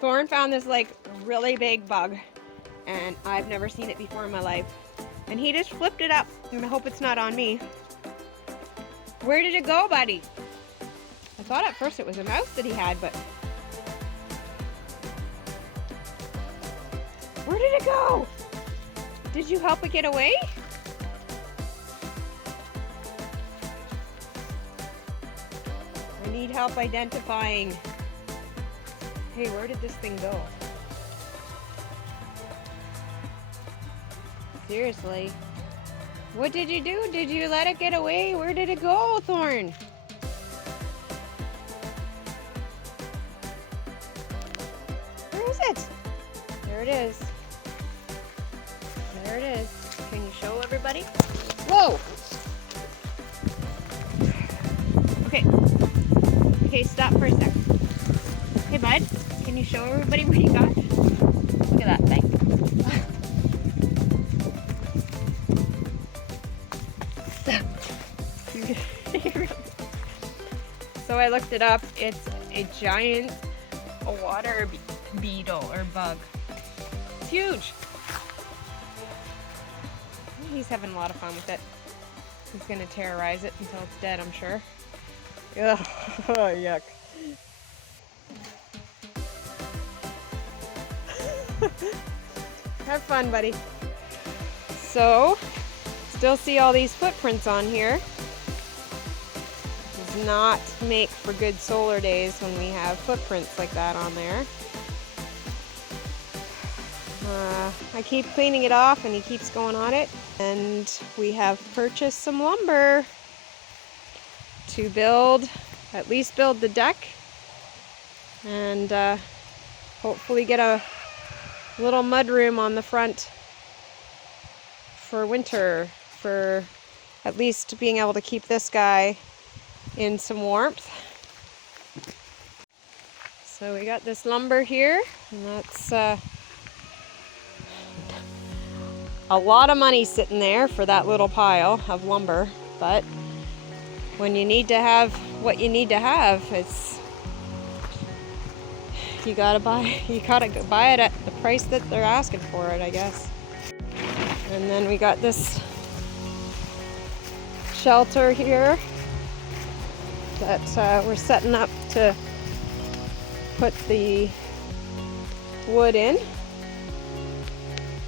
Thorn found this like really big bug, and I've never seen it before in my life. And he just flipped it up, and I hope it's not on me. Where did it go, buddy? I thought at first it was a mouse that he had, but where did it go? Did you help it get away? I need help identifying. Hey, where did this thing go? Seriously. What did you do? Did you let it get away? Where did it go, Thorn? Where is it? There it is. There it is. Can you show everybody? Whoa! Okay. Okay, stop for a sec. Hey, bud. Can you show everybody what you got? Look at that thing. So I looked it up. It's a giant water beetle or bug. It's huge. He's having a lot of fun with it. He's gonna terrorize it until it's dead, I'm sure. Ugh, yuck. Have fun, buddy. So, still see all these footprints on here. Does not make for good solar days when we have footprints like that on there. I keep cleaning it off and he keeps going on it. And we have purchased some lumber to at least build the deck, and hopefully get a little mud room on the front for winter, for at least being able to keep this guy in some warmth. So we got this lumber here, and that's a lot of money sitting there for that little pile of lumber, but when you need to have what you need to have, you gotta buy it at the price that they're asking for it, I guess. And then we got this shelter here that we're setting up to put the wood in,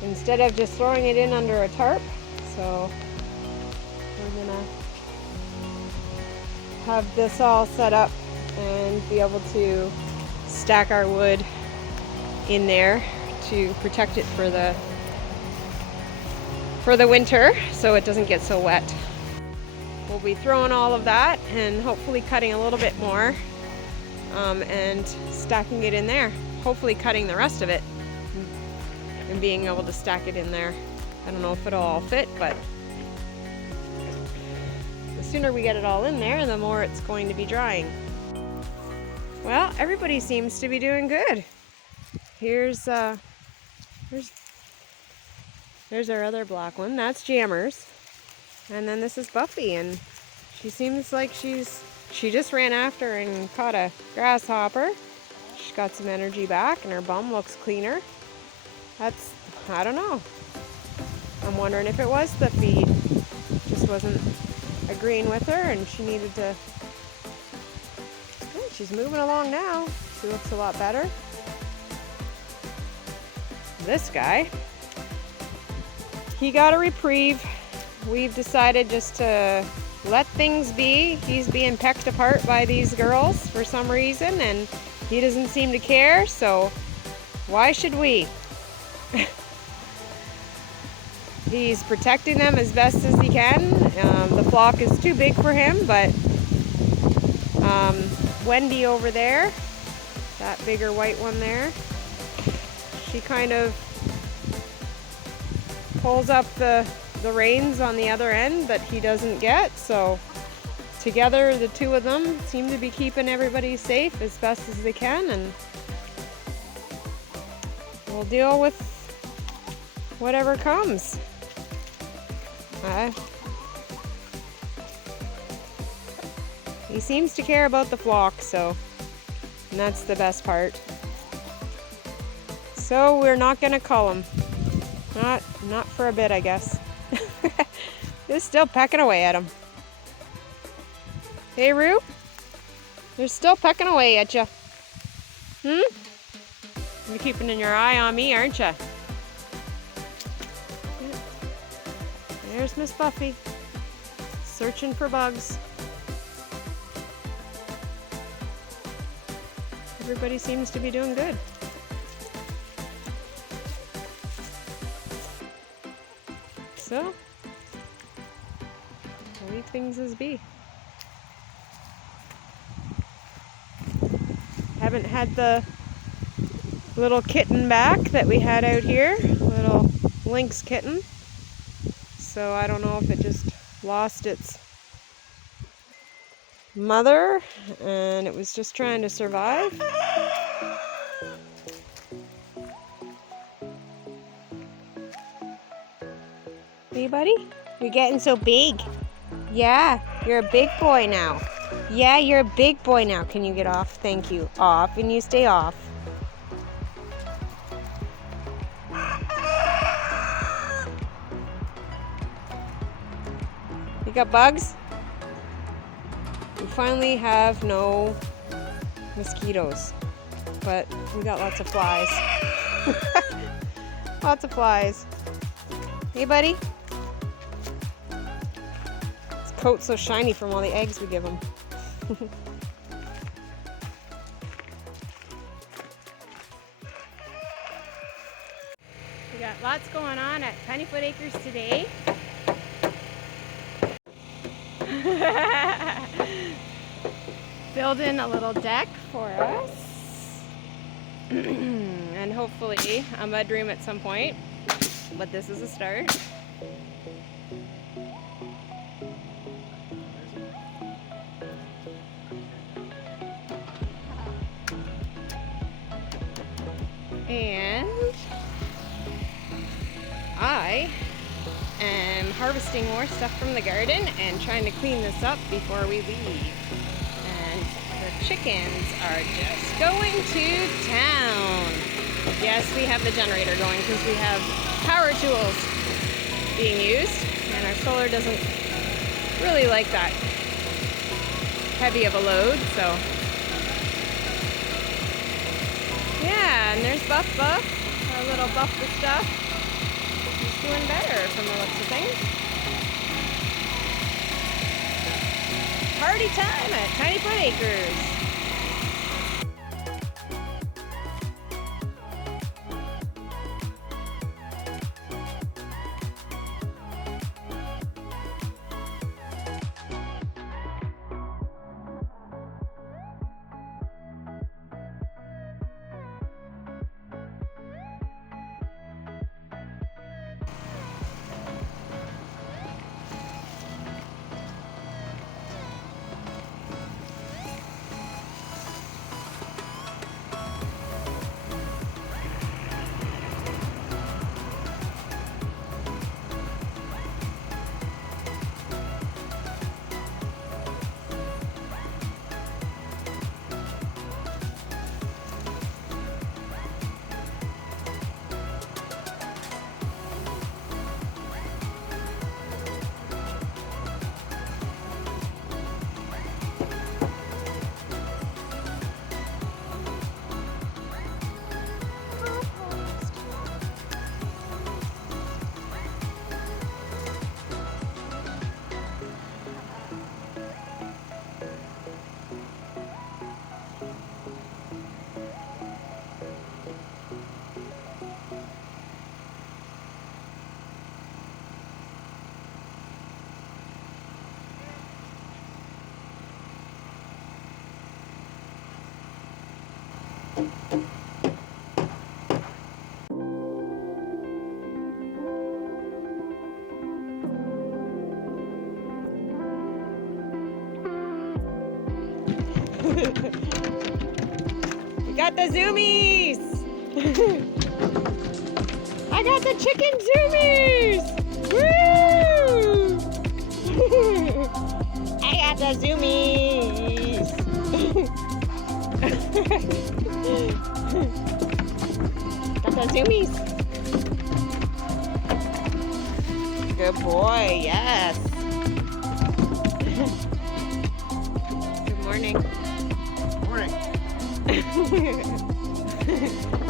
instead of just throwing it in under a tarp. So we're gonna have this all set up and be able to stack our wood in there to protect it for the winter, so it doesn't get so wet. We'll be throwing all of that and hopefully cutting a little bit more and stacking it in there, hopefully cutting the rest of it and being able to stack it in there. I don't know if it'll all fit, but the sooner we get it all in there, the more it's going to be drying. Well, everybody seems to be doing good. There's our other black one. That's Jammers. And then this is Buffy, and she seems like she just ran after and caught a grasshopper. She's got some energy back and her bum looks cleaner. I don't know. I'm wondering if it was the feed. Just wasn't agreeing with her and she needed to... Oh, she's moving along now. She looks a lot better. This guy, he got a reprieve. We've decided just to let things be. He's being pecked apart by these girls for some reason, and he doesn't seem to care, so why should we? He's protecting them as best as he can. The flock is too big for him, but Wendy over there, that bigger white one there, she kind of pulls up the reins on the other end that he doesn't get, so together the two of them seem to be keeping everybody safe as best as they can, and we'll deal with whatever comes. He seems to care about the flock, so, and that's the best part. So we're not gonna cull him. Not for a bit, I guess. They're still pecking away at him. Hey, Roo? They're still pecking away at you. You're keeping your eye on me, aren't you? Yeah. There's Miss Buffy, searching for bugs. Everybody seems to be doing good. So, leave things as be. Haven't had the little kitten back that we had out here, little lynx kitten. So I don't know if it just lost its mother and it was just trying to survive. Hey, buddy? You're getting so big. Yeah, you're a big boy now. Yeah, you're a big boy now. Can you get off? Thank you. Off, and you stay off. You got bugs? We finally have no mosquitoes, but we got lots of flies. Lots of flies. Hey, buddy? His coat's so shiny from all the eggs we give him. We got lots going on at Tiny Foot Acres today. Building a little deck for us. And hopefully a mudroom at some point. But this is a start. And I am harvesting more stuff from the garden and trying to clean this up before we leave. And the chickens are just going to town. Yes, we have the generator going because we have power tools being used, and our solar doesn't really like that heavy of a load, so. Yeah, and there's Buff, our little Buff the stuff. He's doing better from the looks of things. Party time at Tiny Foot Acres. We got the zoomies! I got the chicken zoomies! Woo! I got the zoomies! The zoomies. Good boy, yes. Good morning. Morning.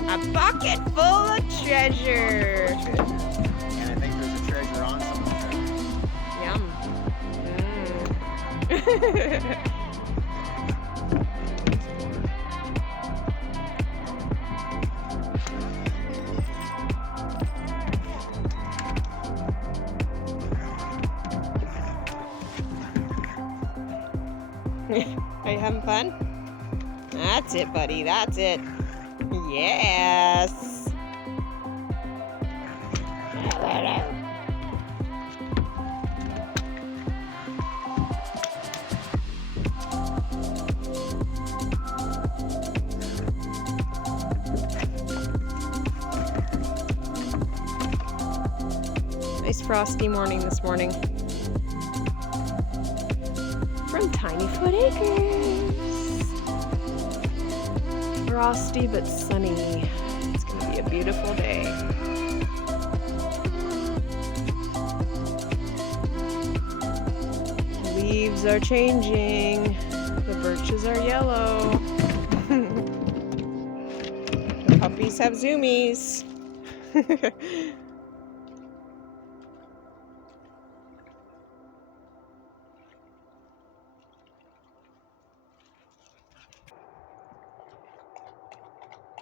A bucket full of treasure. And I think there's a treasure on some of the treasure. Yum. Are you having fun? That's it, buddy. That's it. Yes. Nice frosty morning this morning. From Tiny Foot Acres. Frosty but sunny. It's going to be a beautiful day. The leaves are changing. The birches are yellow. The puppies have zoomies.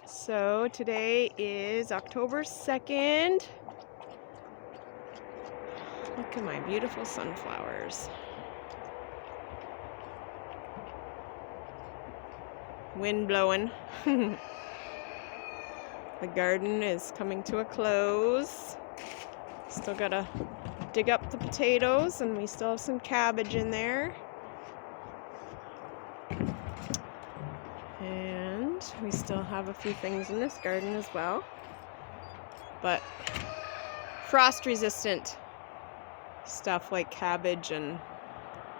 So today is October 2nd. Look at my beautiful sunflowers. Wind blowing. The garden is coming to a close. Still gotta dig up the potatoes, and we still have some cabbage in there. And we still have a few things in this garden as well. But frost resistant stuff like cabbage and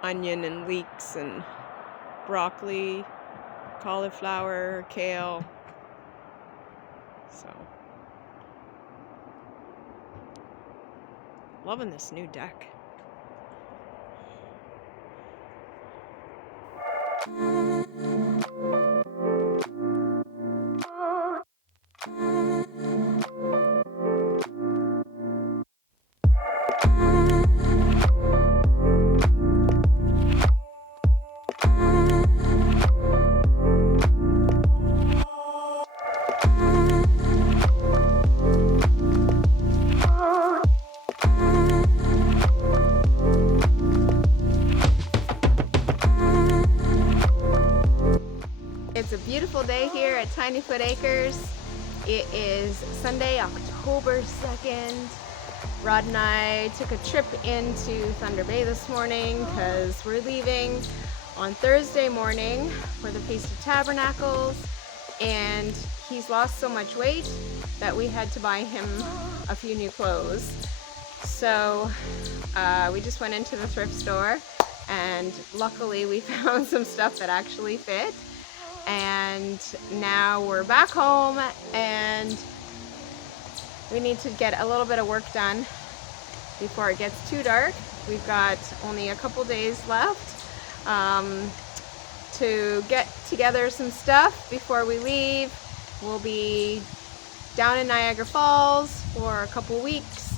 onion and leeks and broccoli, cauliflower, kale. So loving this new deck. It's a beautiful day here at Tiny Foot Acres. It is Sunday, October 2nd. Rod and I took a trip into Thunder Bay this morning because we're leaving on Thursday morning for the Feast of Tabernacles, and he's lost so much weight that we had to buy him a few new clothes. So we just went into the thrift store, and luckily we found some stuff that actually fit. And now we're back home, and we need to get a little bit of work done before it gets too dark. We've got only a couple days left to get together some stuff before we leave. We'll be down in Niagara Falls for a couple weeks,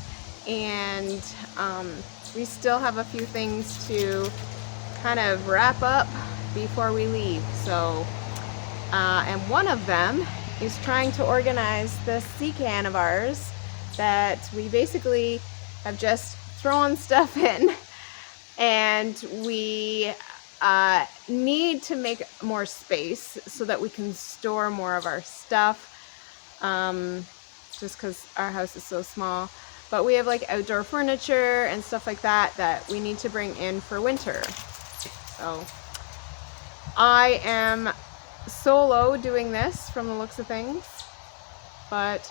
and we still have a few things to kind of wrap up before we leave. So and one of them is trying to organize this sea can of ours that we basically have just thrown stuff in, and we need to make more space so that we can store more of our stuff, just because our house is so small. But we have like outdoor furniture and stuff like that that we need to bring in for winter. So I am solo doing this from the looks of things, but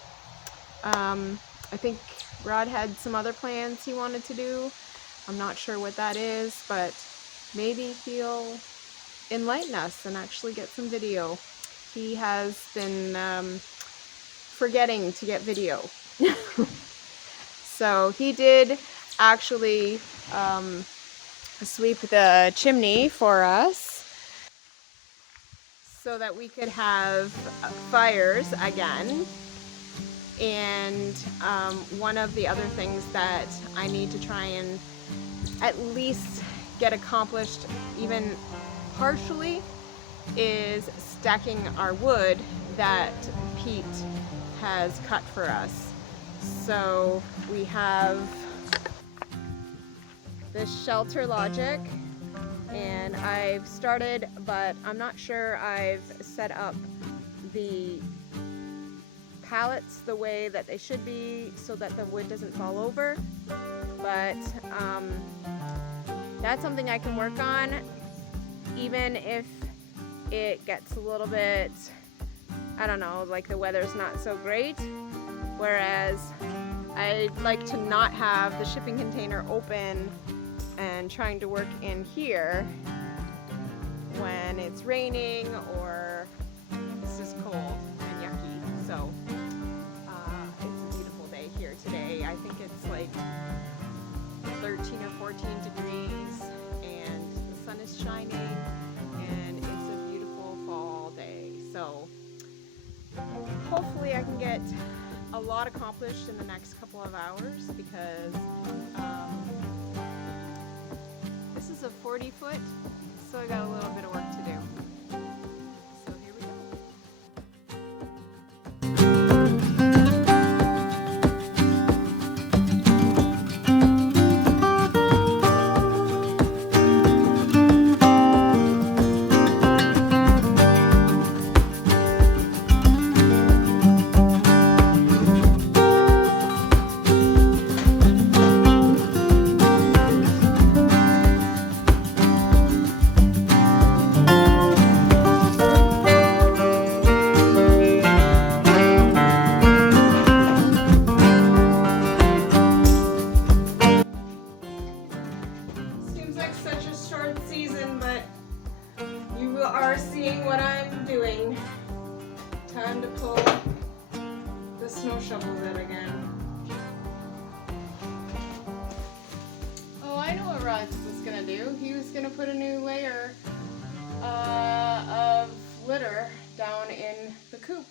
I think Rod had some other plans he wanted to do. I'm not sure what that is, but maybe he'll enlighten us and actually get some video. He has been forgetting to get video. So he did actually sweep the chimney for us so that we could have fires again. And one of the other things that I need to try and at least get accomplished, even partially, is stacking our wood that Pete has cut for us. So we have this Shelter Logic, and I've started, but I'm not sure I've set up the pallets the way that they should be so that the wood doesn't fall over. But that's something I can work on, even if it gets a little bit, I don't know, like the weather's not so great. Whereas I'd like to not have the shipping container open and trying to work in here when it's raining or it's just cold and yucky. So it's a beautiful day here today. I think it's like 13 or 14 degrees and the sun is shining and it's a beautiful fall day. So hopefully I can get a lot accomplished in the next couple of hours, because this is a 40 foot, so I got a little bit of work to do. So here we go. Seeing what I'm doing. Time to pull the snow shovels in again. Oh, I know what Rods was gonna do. He was gonna put a new layer of litter down in the coop.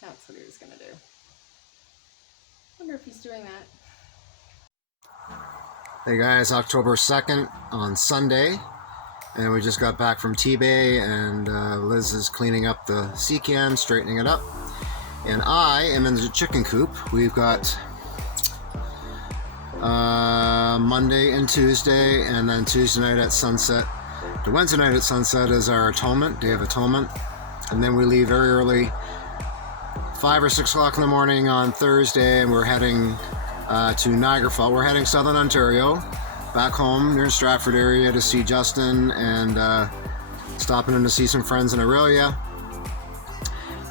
That's what he was gonna do. Wonder if he's doing that. Hey guys, October 2nd on Sunday. And we just got back from T-Bay, and Liz is cleaning up the sea can, straightening it up. And I am in the chicken coop. We've got Monday and Tuesday, and then Tuesday night at sunset. The Wednesday night at sunset is our atonement, Day of Atonement. And then we leave very early, 5 or 6 o'clock in the morning on Thursday, and we're heading to Niagara Falls. We're heading southern Ontario, back home near the Stratford area to see Justin, and stopping in to see some friends in Aurelia.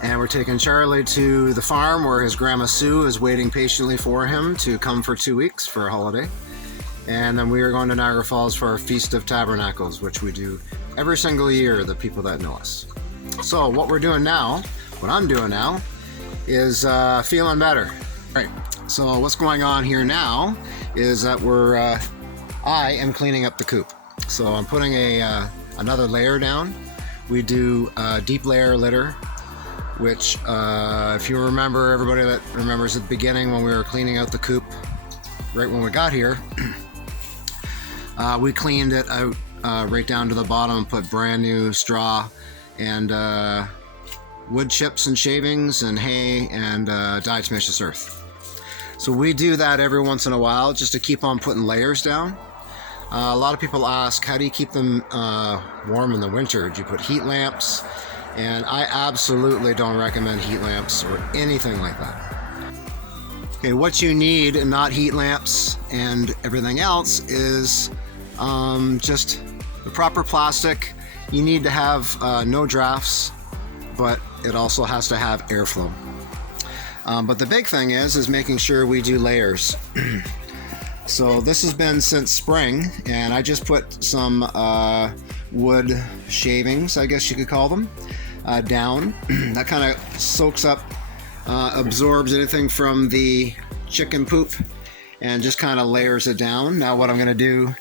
And we're taking Charlie to the farm where his grandma Sue is waiting patiently for him to come for 2 weeks for a holiday. And then we are going to Niagara Falls for our Feast of Tabernacles, which we do every single year, the people that know us. So what we're doing now, what I'm doing now, is feeling better. All right, so what's going on here now is that I am cleaning up the coop. So I'm putting another layer down. We do deep layer litter, which if you remember, everybody that remembers at the beginning when we were cleaning out the coop, right when we got here, we cleaned it out right down to the bottom, put brand new straw and wood chips and shavings and hay and diatomaceous earth. So we do that every once in a while just to keep on putting layers down. A lot of people ask, how do you keep them warm in the winter? Do you put heat lamps? And I absolutely don't recommend heat lamps or anything like that. Okay, what you need, and not heat lamps and everything else, is just the proper plastic. You need to have no drafts, but it also has to have airflow. But the big thing is making sure we do layers. So this has been since spring, and I just put some wood shavings, I guess you could call them, down. That kind of soaks up absorbs anything from the chicken poop and just kind of layers it down. Now what I'm going to do,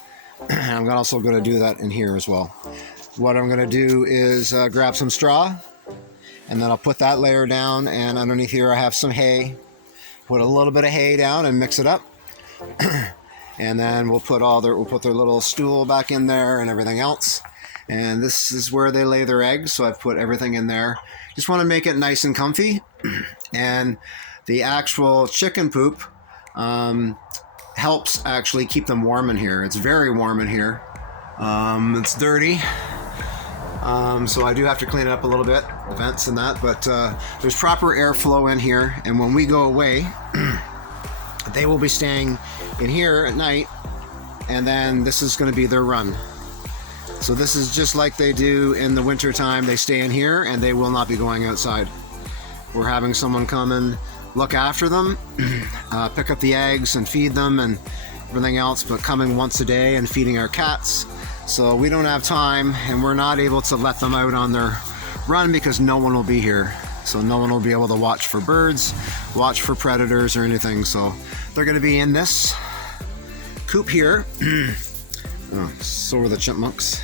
I'm also going to do that in here as well. What I'm going to do is grab some straw, and then I'll put that layer down, and underneath here I have some hay. Put a little bit of hay down and mix it up. And then we'll put their little stool back in there and everything else. And this is where they lay their eggs, so I've put everything in there. Just want to make it nice and comfy. And the actual chicken poop helps actually keep them warm in here. It's very warm in here. It's dirty. So I do have to clean it up a little bit, the vents and that, but there's proper airflow in here, and when we go away, they will be staying in here at night, and then this is going to be their run. So this is just like they do in the winter time. They stay in here and they will not be going outside. We're having someone come and look after them, pick up the eggs and feed them and everything else, but coming once a day and feeding our cats. So we don't have time, and we're not able to let them out on their run because no one will be here. So no one will be able to watch for birds, watch for predators or anything. So they're going to be in this coop here. Oh, so are the chipmunks.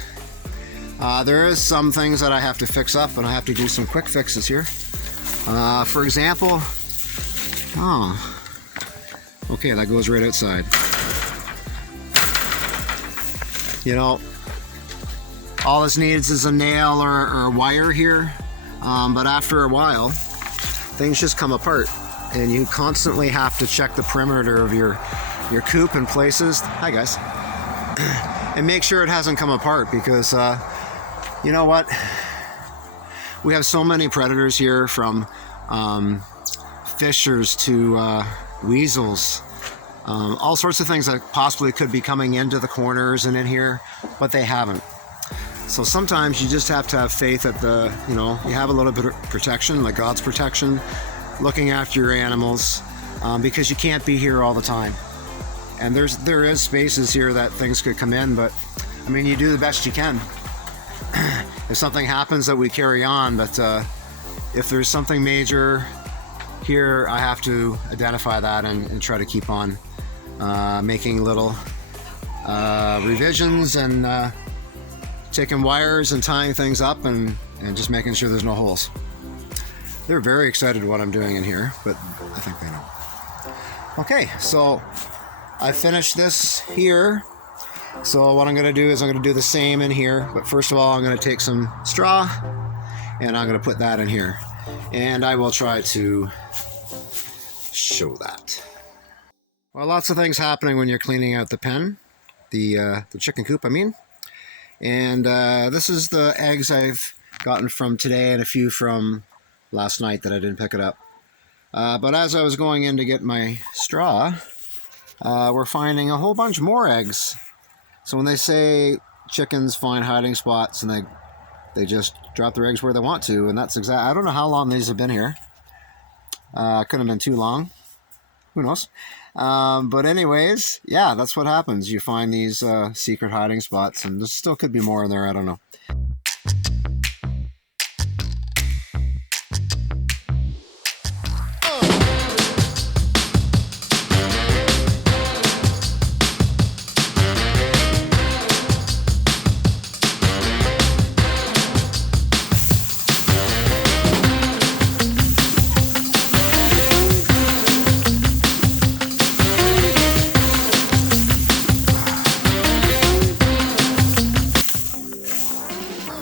There is some things that I have to fix up, and I have to do some quick fixes here. For example, okay, that goes right outside. You know, all this needs is a nail or a wire here, but after a while, things just come apart, and you constantly have to check the perimeter of your coop and places. Hi guys. And make sure it hasn't come apart, because you know what? We have so many predators here, from fishers to weasels. All sorts of things that possibly could be coming into the corners and in here, but they haven't. So sometimes you just have to have faith that you have a little bit of protection, like God's protection, looking after your animals, because you can't be here all the time. And there is spaces here that things could come in, but I mean, you do the best you can. If something happens, that we carry on, but if there's something major here, I have to identify that and try to keep on making little revisions and taking wires and tying things up and just making sure there's no holes. They're very excited what I'm doing in here, but I think they know. Okay, so I finished this here. So what I'm going to do is I'm going to do the same in here, but first of all I'm going to take some straw and I'm going to put that in here, and I will try to show that. Well, lots of things happening when you're cleaning out the pen, the chicken coop I mean. And this is the eggs I've gotten from today and a few from last night that I didn't pick it up. But as I was going in to get my straw, we're finding a whole bunch more eggs. So when they say chickens find hiding spots, and they just drop their eggs where they want to, and that's exactly, I don't know how long these have been here. Could have been too long. Who knows? But anyways, yeah, that's what happens. You find these secret hiding spots, and there still could be more in there. I don't know.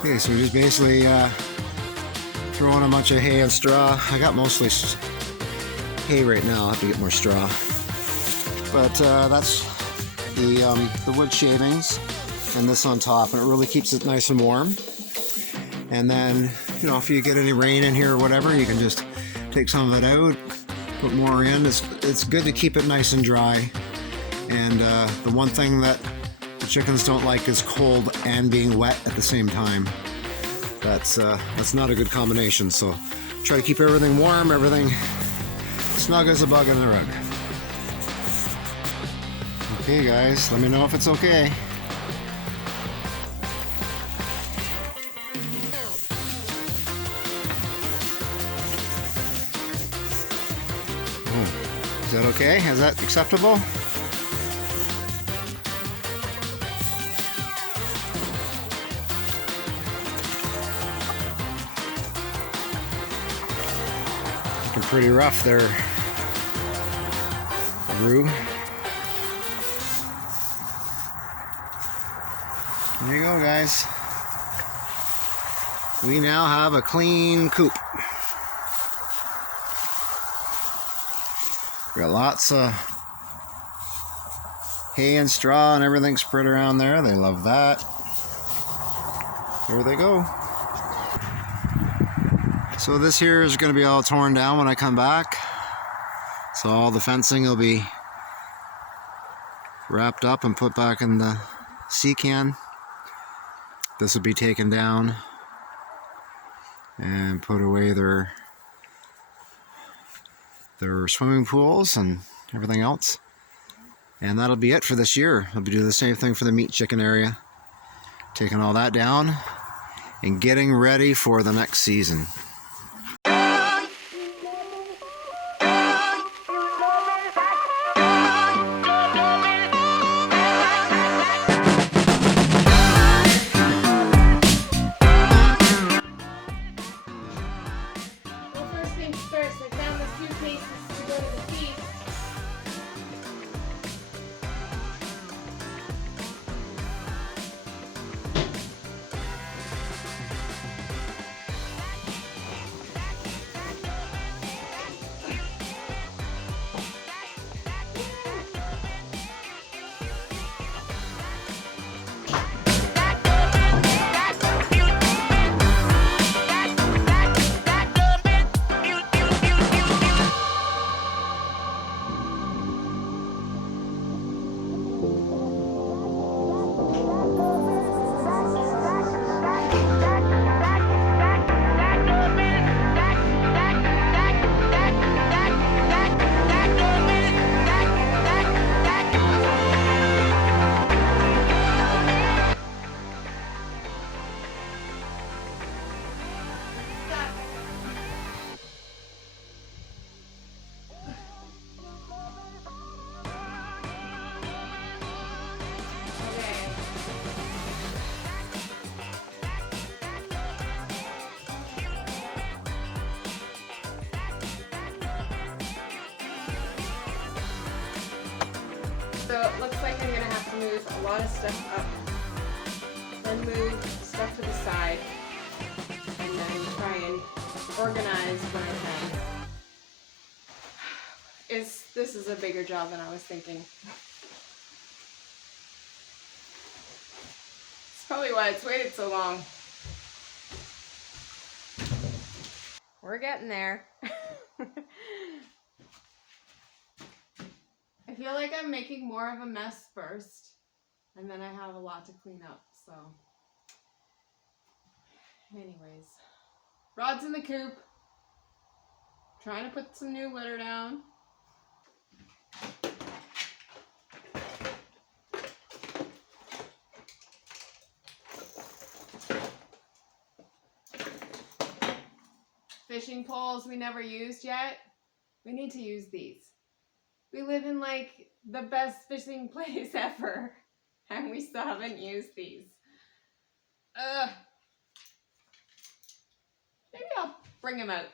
Okay, so we're just basically throwing a bunch of hay and straw. I got mostly hay right now. I'll have to get more straw. But that's the wood shavings and this on top, and it really keeps it nice and warm. And then, if you get any rain in here or whatever, you can just take some of it out, put more in. It's good to keep it nice and dry. And the one thing that the chickens don't like is cold and being wet at the same time. That's not a good combination. So try to keep everything warm, everything snug as a bug in the rug. Okay guys, let me know if it's okay. Is that okay? Is that acceptable? Looking pretty rough there, Rue. There you go, guys. We now have a clean coop. We got lots of hay and straw and everything spread around there. They love that. There they go. So this here is going to be all torn down when I come back. So all the fencing will be wrapped up and put back in the sea can. This will be taken down and put away their swimming pools and everything else. And that'll be it for this year. I'll be doing the same thing for the meat chicken area. Taking all that down and getting ready for the next season. So it looks like I'm going to have to move a lot of stuff up, then move stuff to the side, and then try and organize what I can. This is a bigger job than I was thinking. It's probably why it's waited so long. We're getting there. I feel like I'm making more of a mess first, and then I have a lot to clean up, so. Anyways, rod's in the coop. Trying to put some new litter down. Fishing poles we never used yet. We need to use these. We live in like the best fishing place ever, and we still haven't used these. Maybe I'll bring them out.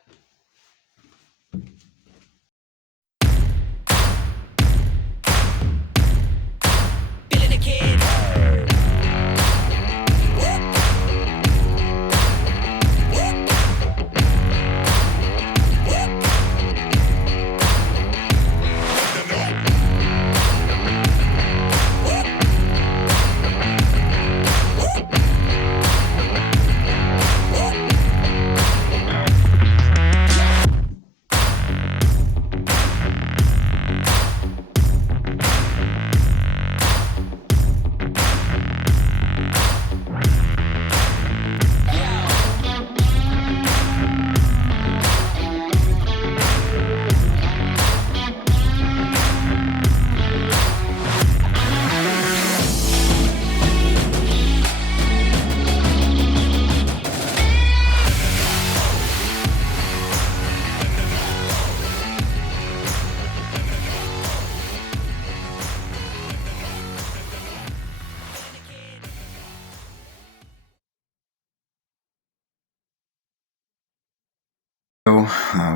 Feeling a kid.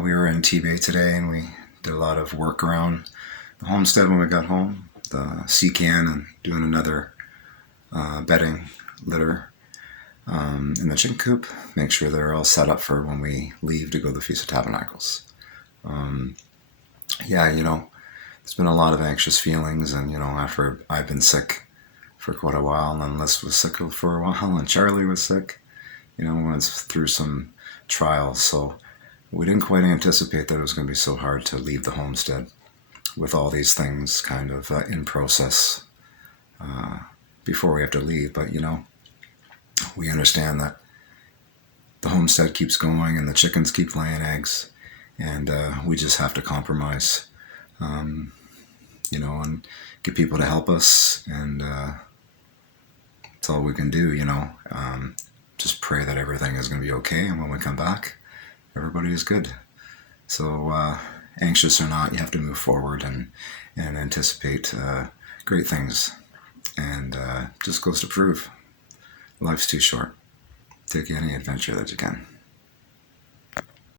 we were in T-Bay today, and we did a lot of work around the homestead when we got home. The sea can and doing another bedding litter in the chicken coop. Make sure they're all set up for when we leave to go to the Feast of Tabernacles. Yeah, there's been a lot of anxious feelings, and after I've been sick for quite a while, and then Liz was sick for a while, and Charlie was sick. Went through some trials, so we didn't quite anticipate that it was going to be so hard to leave the homestead with all these things kind of in process before we have to leave. But we understand that the homestead keeps going and the chickens keep laying eggs, and we just have to compromise, and get people to help us, and that's all we can do. Just pray that everything is going to be okay, and when we come back, everybody is good. So anxious or not, you have to move forward and anticipate great things, and just goes to prove life's too short. Take any adventure that you can.